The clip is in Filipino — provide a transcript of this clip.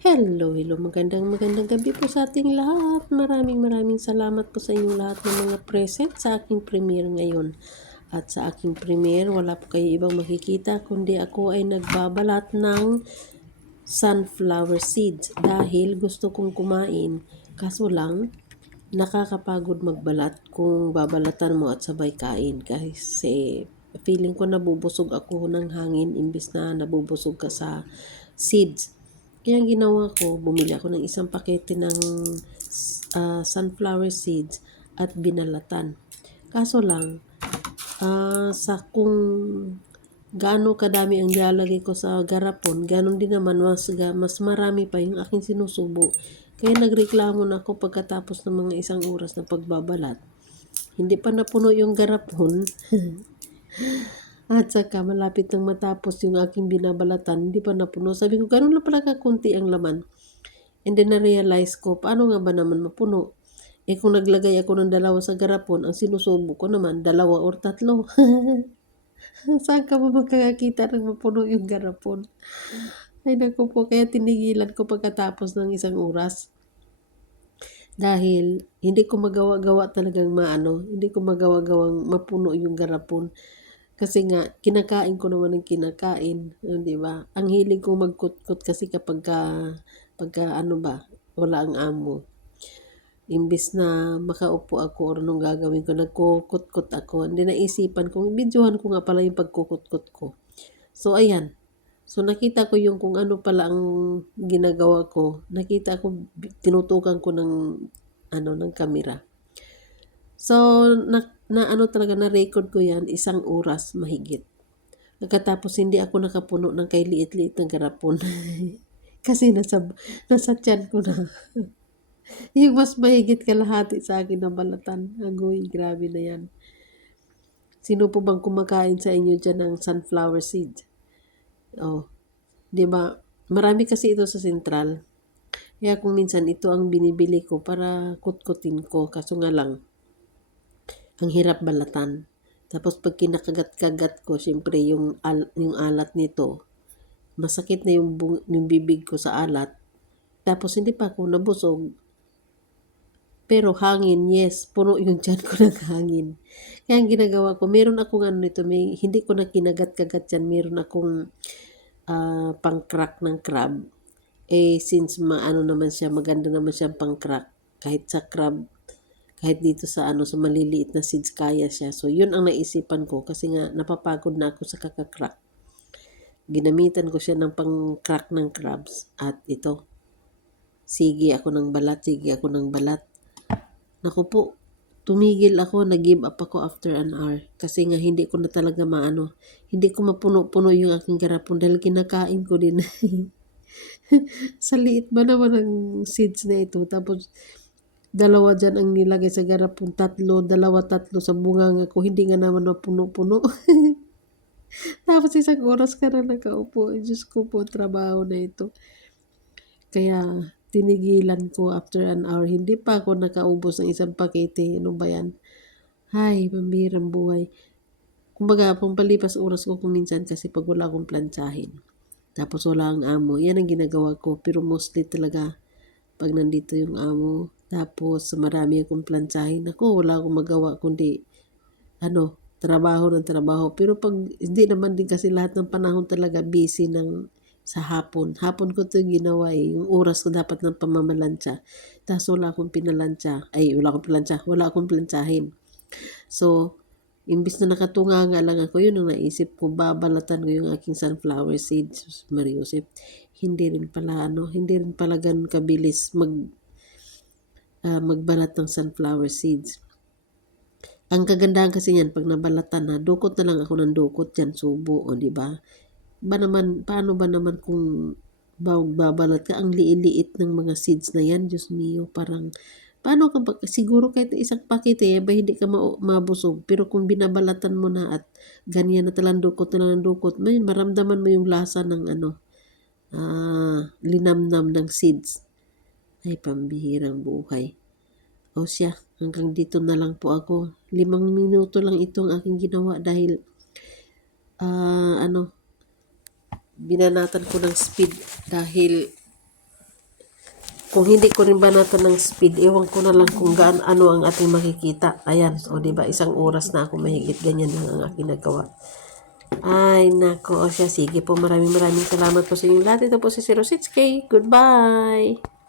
Hello, magandang gabi po sa ating lahat. Maraming salamat po sa inyong lahat ng mga present sa aking premiere ngayon. At sa aking premiere, wala po kayo ibang makikita kundi ako ay nagbabalat ng sunflower seeds dahil gusto kong kumain. Kaso lang, nakakapagod magbalat kung babalatan mo at sabay kain kasi feeling ko nabubusog ako ng hangin imbis na nabubusog ka sa seeds. Kaya ang ginawa ko, bumili ako ng isang pakete ng sunflower seeds at binalatan. Kaso lang, sa kung gaano kadami ang ilalagay ko sa garapon, ganon din naman mas marami pa yung aking sinusubo. Kaya nagreklamo na ako pagkatapos ng mga isang oras na pagbabalat. Hindi pa napuno yung garapon. At saka malapit nang matapos yung aking binabalatan, hindi pa napuno. Sabi ko, ganun lang pala kakunti ang laman. And then na-realize ko, paano nga ba naman mapuno? Kung naglagay ako ng dalawa sa garapon, ang sinusubo ko naman, dalawa or tatlo. Saan ka ba magkakakita ng mapuno yung garapon? Ay naku po, kaya tinigilan ko pagkatapos ng isang oras. Dahil hindi ko magawa-gawa talagang hindi ko magawa-gawang mapuno yung garapon. Kasi nga, kinakain ko naman ng kinakain, di ba? Ang hilig kong magkutkot kasi pagka wala ang amo. Imbis na makaupo ako or anong gagawin ko, nagkukutkot ako. Hindi naisipan kong, videohan ko nga pala yung pagkukutkot ko. So, ayan. So, nakita ko yung kung ano pala ang ginagawa ko. Nakita ko, tinutukan ko ng camera. So, talaga, na-record ko yan, 1 oras mahigit. Pagkatapos hindi ako nakapuno ng kay liit-liit ng garapon. Kasi nasa tiyan ko na. Yung mas mahigit kalahati sa akin na balatan. Agoy, grabe na yan. Sino po bang kumakain sa inyo dyan ng sunflower seed? Oh, di ba? Marami kasi ito sa sentral. Kaya kung minsan ito ang binibili ko para kutkutin ko. Kaso nga lang, ang hirap balatan. Tapos pag kinakagat-kagat ko, syempre yung alat nito, masakit na yung bibig ko sa alat. Tapos hindi pa ako nabusog. Pero hangin, yes, puno yung tiyan ko ng hangin. Kaya ang ginagawa ko, meron akong nito, hindi ko na kinagat-kagat yan, meron akong pang-crack ng crab. Since naman siya, maganda naman siya pang-crack. Kahit sa crab, kahit dito sa sa maliliit na seeds kaya siya. So, yun ang naisipan ko kasi nga napapagod na ako sa kakakrak. Ginamitan ko siya ng pang-crack ng crabs at ito. Sige ako ng balat. Naku po, tumigil ako, nag-give up ako after an hour. Kasi nga hindi ko na talaga hindi ko mapuno-puno yung aking garapon dahil kinakain ko din. Sa liit ba naman ang seeds na ito? Tapos, dalawa dyan ang nilagay sa garapon, tatlo sa bunganga ko, hindi nga naman mapuno-puno. Tapos 1 oras ka na nakaupo. Diyos ko po, trabaho na ito. Kaya tinigilan ko after an hour. Hindi pa ako nakaubos ng isang pakete. Ano ba yan? Hay, pambihirang buhay. Kumbaga, pampalipas oras ko kung minsan kasi pag wala akong plantsahin. Tapos wala ang amo. Yan ang ginagawa ko. Pero mostly talaga pag nandito yung amo. Tapos marami akong plantsahin. Ako, wala akong magawa kundi trabaho ng trabaho. Pero pag hindi naman din kasi lahat ng panahon talaga busy sa hapon. Hapon ko ito ginawa yung oras ko dapat ng pamamalansya. Tapos wala akong wala akong plantsahin. So, imbis na nakatunga nga lang ako, yun ang naisip ko, babalatan ko yung aking sunflower seeds, Mariusip. Hindi rin pala ganun kabilis magbalat ng sunflower seeds. Ang kagandahan kasi niyan, pag nabalatan na, dukot na lang ako ng dukot yan, subo, o di ba? Paano ba naman kung babalat ka, ang liit ng mga seeds na yan, Diyos mio, parang, paano ka ba, siguro kahit isang pakete, ba hindi ka mabusog, pero kung binabalatan mo na at ganyan na talang dukot, may maramdaman mo yung lasa ng linamnam ng seeds. Ay, pambihirang buhay. O siya, hanggang dito na lang po ako. 5 minuto lang itong aking ginawa dahil binanatan ko ng speed dahil kung hindi ko rin ba nato ng speed, ewan ko na lang kung ano ang ating makikita. Ayan, o diba, 1 oras na ako mahigit, ganyan lang ang aking nagawa. Ay, nako, o siya, sige po, maraming salamat po sa inyong lahat. Ito po si 06K. Goodbye!